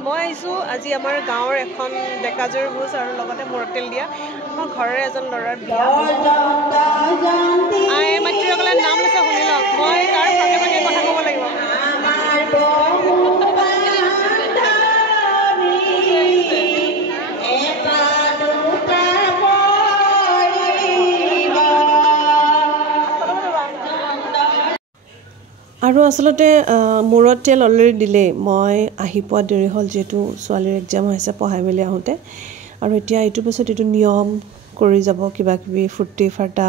মই আহিছোঁ আজি আমাৰ গাঁৱৰ এখন ডেকাজোৰ ভোজ আৰু লগতে মূৰত তেল দিয়া আমাৰ ঘৰৰে এজন ল'ৰাৰ বিয়া মাতৃসকলে নাম লৈছে শুনি লওক মই তাৰ ভাগে ভাগে কথা ক'ব লাগিব আৰু আসলতে মূৰত তেল অলৰেডি দিলে মই আহি পোৱা দেৰি হ'ল যেটো ছোৱালীৰ এক্সাম হৈছে পঢ়াই মেলি আহোঁতে আৰু এতিয়া এইটো পিছত এইটো নিয়ম কৰি যাব কিবা কিবি ফুৰ্তি ফাৰ্তা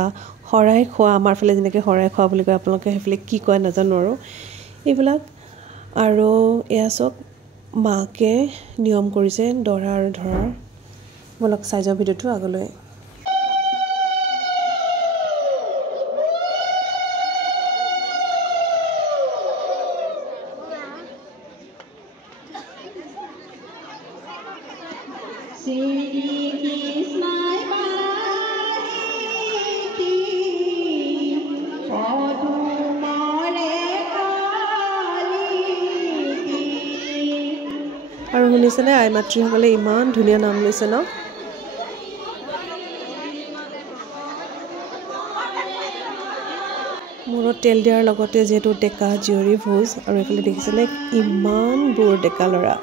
হৰাই খোৱা আমাৰ ফালে যেনেকৈ হৰাই খোৱা বুলি কয় আপোনালোকে সেইফালে কি কয় নাজানো আৰু এইবিলাক আৰু এয়া চক মাকে নিয়ম কৰিছে দৰা আৰু ধৰাৰ বলক চাই যাওঁ ভিডিঅ'টো আগলৈ আৰু শুনিছেনে আই মাতৃসকলে ইমান ধুনীয়া নাম লৈছে ন মূৰত তেল দিয়াৰ লগতে যেহেতু ডেকা জীয়ৰী ভোজ আৰু এইফালে দেখিছেনে ইমান বোৰ ডেকা ল'ৰা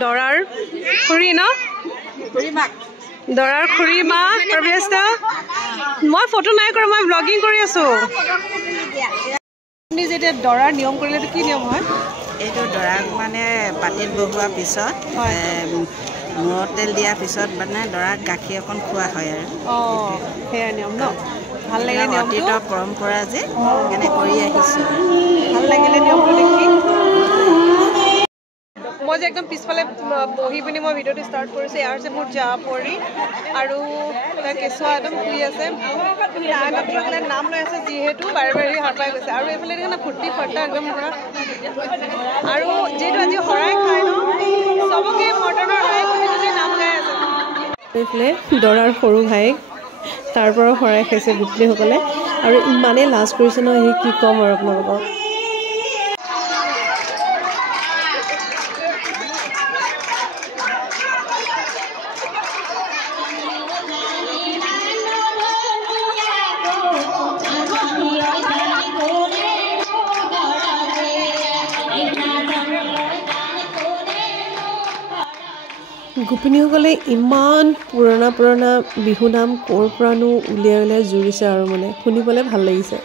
দৰাৰ খুৰী ন দৰাৰ খুৰী মা প্ৰবেশতা মই ফটো নাই কৰা মই ব্লগিং কৰি আছো আপুনি যেতিয়া দৰাৰ নিয়ম কৰিলে কি নিয়ম হয় এইটো দৰাক মানে পাতিত বহোৱাৰ পিছত মূৰত তেল দিয়াৰ পিছত মানে দৰাক গাখীৰ অকণ খোৱা হয় আৰু সেয়া নিয়ম ন ভাল লাগিলে অতীতৰ পৰম্পৰা যে এনে কৰি আহিছোঁ ভাল লাগিলে নিয়মটো দেখি মই যে একদম পিছফালে বহি পিনি মই ভিডিঅ'টো ষ্টাৰ্ট কৰিছোঁ ইয়াৰ যে মোৰ জা পৰি আৰু তাৰ কেঁচুৱা একদম শুই আছে মাতৃসকলে নাম লৈ আছে যিহেতু বাৰে বাৰে সাৰ পাই গৈছে আৰু এইফালে দেখোন ফূৰ্তি ফাৰ্তা একদম পুৰা আৰু যিহেতু আজি শৰাই খায় ন চবকে মৰ্টনৰ শৰাই খুজি খুজি নাম গাই আছে এইফালে দৰাৰ সৰু ভাইক তাৰ পৰা শৰাই খাইছে গোপিনীসকলে আৰু ইমানেই লাজ কৰিছে ন সি কি ক'ম আৰু আপোনালোকক গোপিনীসকলে ইমান পুৰণা পুৰণা বিহু নাম ক'ৰ পৰানো উলিয়াই জুৰিছে আৰু মানে শুনিবলৈ ভাল লাগিছে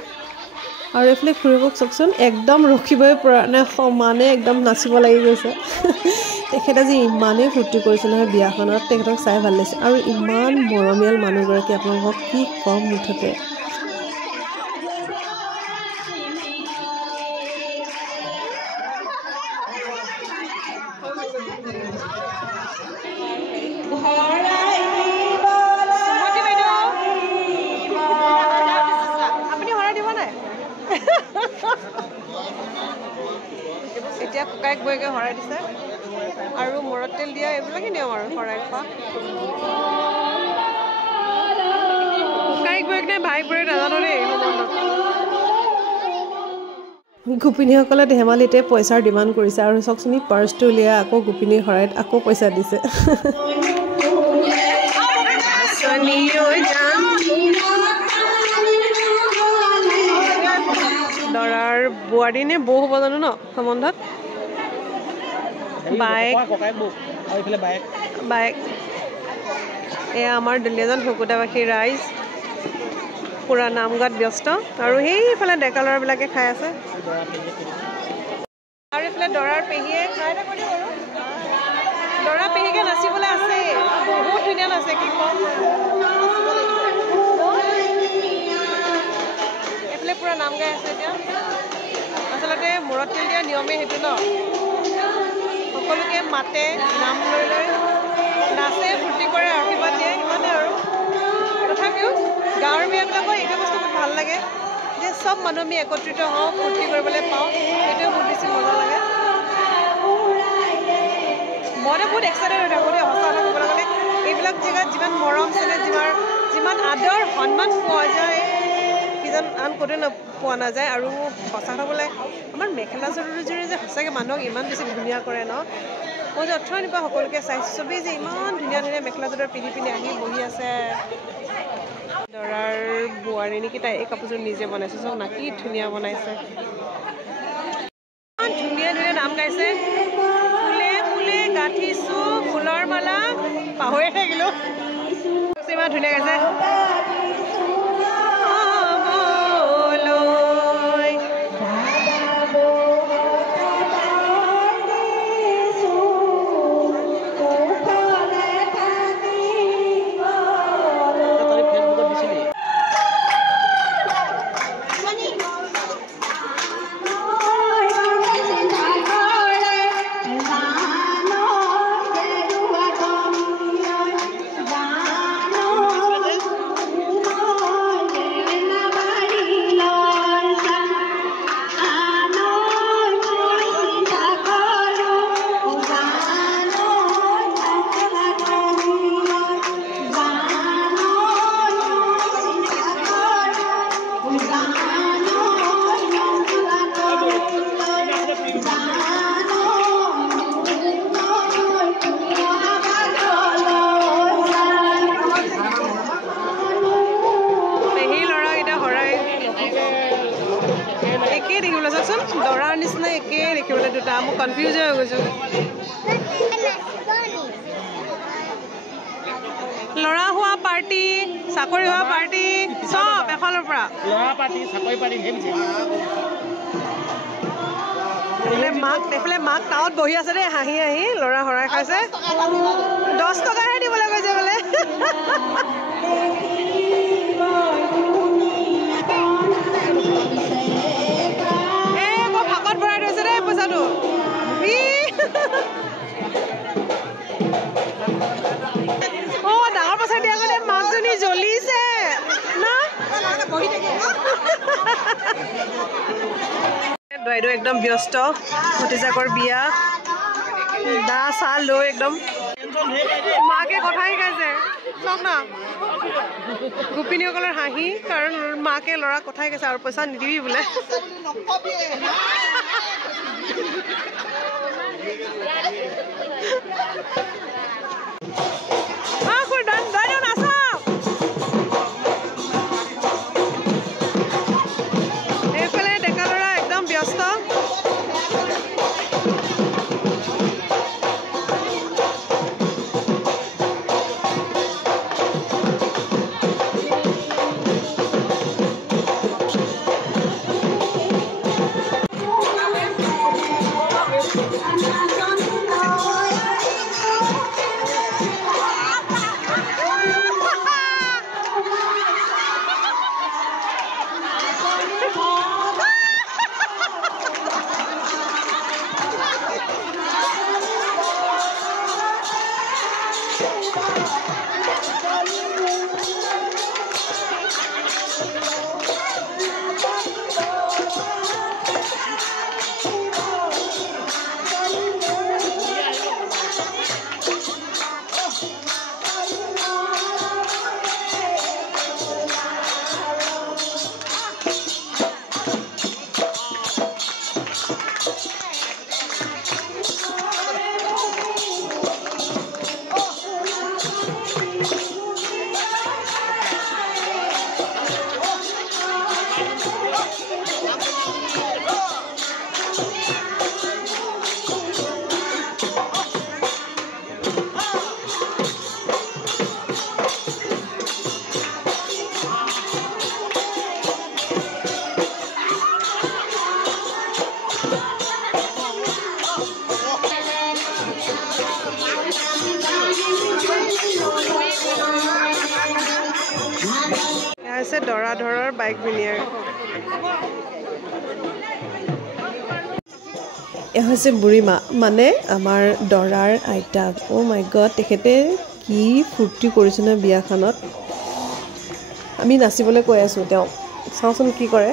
আৰু এইফালে খুৰীকক চাওকচোন একদম ৰখিবই পৰা নাই সমানে একদম নাচিব লাগি গৈছে তেখেতে আজি ইমানেই ফূৰ্তি কৰিছে নহয় বিয়াখনত তেখেতক চাই ভাল লাগিছে আৰু ইমান মৰমীয়াল মানুহগৰাকী আপোনালোকক কি ক'ম মুঠতে এতিয়া ককাইক বৈকে হৰাই দিছে আৰু মূৰত তেল দিয়া এইবিলাকে নিয়ম আৰু হৰাই খোৱা ককাইক বৈক নে ভাইক বৈক নাজানো দেই গোপিনীসকলে ধেমালিতে পইচাৰ ডিমাণ্ড কৰিছে আৰু চাওকচোন পাৰ্চটো উলিয়াই আকৌ গোপিনীৰ শৰাইত আকৌ পইচা দিছে দৰাৰ বোৱাৰী নে বৌ হ'ব জানো ন সম্বন্ধত বাইক এয়া আমাৰ দুলীয়াজন শুকুতাবাসী ৰাইজ পুৰা নাম গাত ব্যস্ত আৰু সেইফালে ডেকা ল'ৰাবিলাকে খাই আছে আৰু এইফালে দৰাৰ পেহীয়ে খাই থাকোঁ বাৰু দৰা পেহীকে নাচিবলৈ আছে বহুত ধুনীয়া নাচে কি ক'ম এইফালে পুৰা নাম গাই আছে এতিয়া আচলতে মূৰত তেল দিয়া নিয়মেই সেইটো ন সকলোকে মাতে নাম লৈ লৈ নাচে ফূৰ্তি কৰে আশীৰ্বাদ দিয়ে ইমানে আৰু তথাপিও গাঁৱৰ বিয়াবিলাকৰ এইটো বস্তু খুব ভাল লাগে যে সব মানুহ আমি একত্ৰিত হওঁ ফূৰ্তি কৰিবলৈ পাওঁ সেইটোৱে বহুত বেছি মজা লাগে মনে বহুত এক্সাইটেড হৈ থাকোঁ দেই সঁচা কথা ক'বলৈ গ'লে এইবিলাক জেগাত যিমান মৰম চেনেহ আদৰ সন্মান পোৱা যায় কিজান আন ক'তো পোৱা নাযায় আৰু সঁচা কথা ক'লে আমাৰ মেখেলা চাদৰযোৰে যে সঁচাকৈ মানুহক ইমান বেছি ধুনীয়া কৰে ন মই যে অথনিৰ পৰা সকলোকে চাইছোঁ চবেই যে ইমান ধুনীয়া ধুনীয়া মেখেলা চাদৰ পিন্ধি পিন্ধি আহি বহি আছে দৰাৰ বোৱাৰী নেকি তাই এই কাপোৰযোৰ নিজে বনাইছে চাওক না কি ধুনীয়া বনাইছে ইমান ধুনীয়া ধুনীয়া নাম গাইছে ফুলে ফুলে গাঁঠিছোঁ ফুলৰ মালা পাহৰিয়ে থাকিলোঁ ইমান ধুনীয়া গাইছে দৰাৰ নিচিনা একেই দেখিবলৈ দুটা মই কনফিউজ হৈ গৈছোঁ ল'ৰা হোৱা পাৰ্টি চাকৰি হোৱা পাৰ্টি চব এফালৰ পৰা ল'ৰা পাৰ্টি চাকৰি পাৰ্টি এইফালে মাক টাউত বহি আছে দেই হাঁহি হাঁহি ল'ৰা হৰাই খাইছে 10 টকাহে দিবলৈ কৈছে বোলে ডাঙৰ পইচা দিয়া কাৰণে মাকজনী জ্বলিছে না বাইদেউ একদম ব্যস্ত ভতিজাকৰ বিয়া দা চাহ লৈ একদম মাকে কথা শিকাইছে চাওক না গোপিনীসকলৰ হাঁহি কাৰণ মাকে ল'ৰাক কথা শিকাইছে আৰু পইচা নিদিবি বোলে এইফালে ডেকা ল'ৰা একদম ব্যস্ত দৰা ধৰৰ বাইক বিনিয়াৰ এয়া হৈছে বুঢ়ীমা মানে আমাৰ দৰাৰ আইতাক অ' মাই গড তেখেতে কি ফূৰ্তি কৰিছে ন বিয়াখনত আমি নাচিবলৈ কৈ আছোঁ তেওঁ চাওঁচোন কি কৰে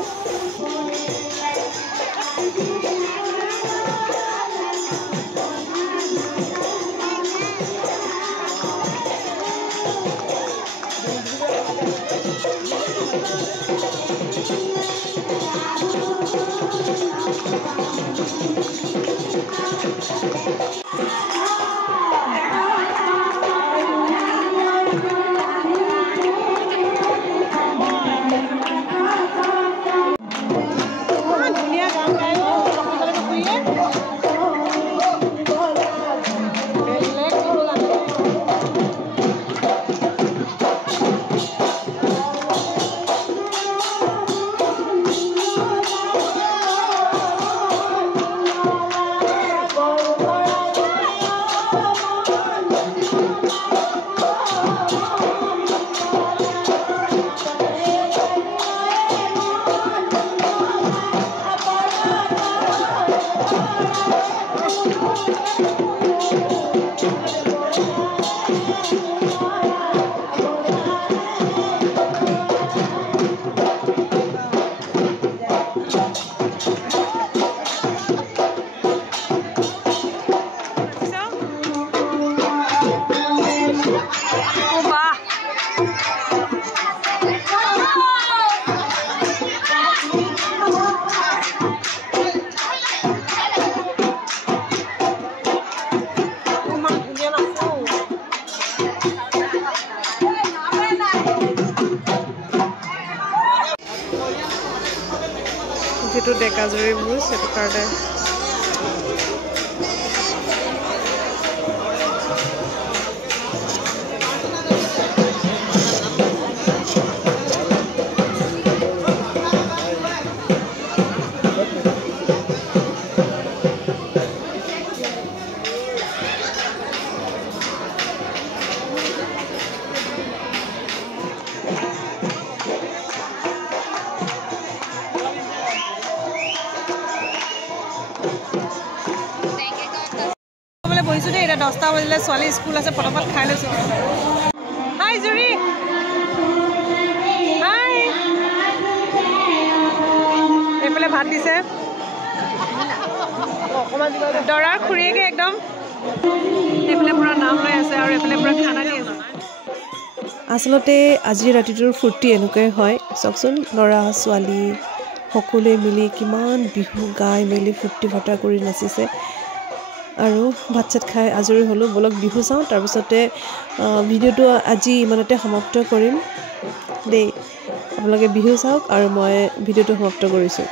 যেটো ডেকাজৰিবোৰ সেটো কাৰণে বহিছো দে এটা 10টা বাজিলে ছোৱালী স্কুল আছে পটপট খাই লৈছো হাই জুৰি হাই এফালে ভাত দিছে দৰাৰ খুৰীয়েকে একদম এফালে পুৰা নাম লৈ আছে আৰু এফালে পুৰা খানা দি আছে আচলতে আজিৰ ৰাতিটোৰ ফূৰ্তি এনেকুৱাই হয় চাওকচোন ল'ৰা ছোৱালী সকলোৱে মিলি কিমান বিহু গাই মেলি ফূৰ্তি ফাৰ্তা কৰি নাচিছে আৰু ভাত চাত খাই আজৰি হ'লোঁ বলক বিহু চাওঁ তাৰপিছতে ভিডিঅ'টো আজি ইমানতে সমাপ্ত কৰিম দেই আপোনালোকে বিহু চাওক আৰু মই ভিডিঅ'টো সমাপ্ত কৰিছোঁ